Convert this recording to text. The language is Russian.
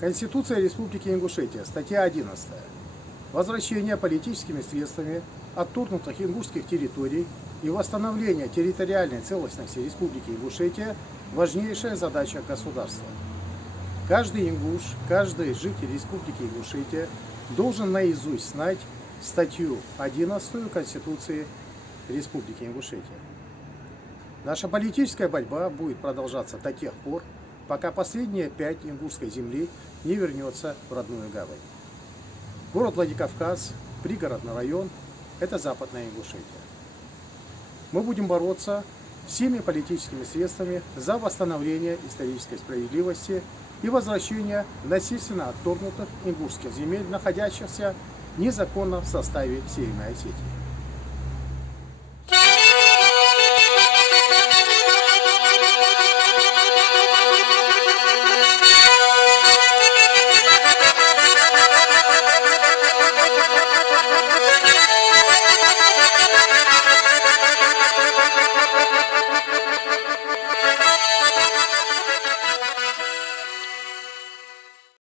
Конституция Республики Ингушетия, статья 11. Возвращение политическими средствами отторгнутых ингушских территорий и восстановление территориальной целостности Республики Ингушетия – важнейшая задача государства. Каждый ингуш, каждый житель Республики Ингушетия должен наизусть знать статью 11 Конституции Республики Ингушетия. Наша политическая борьба будет продолжаться до тех пор, пока последняя пять ингушской земли не вернется в родную гавань. Город Владикавказ, пригородный район – это Западная Ингушетия. Мы будем бороться всеми политическими средствами за восстановление исторической справедливости и возвращение насильственно отторгнутых ингушских земель, находящихся незаконно в составе Северной Осетии.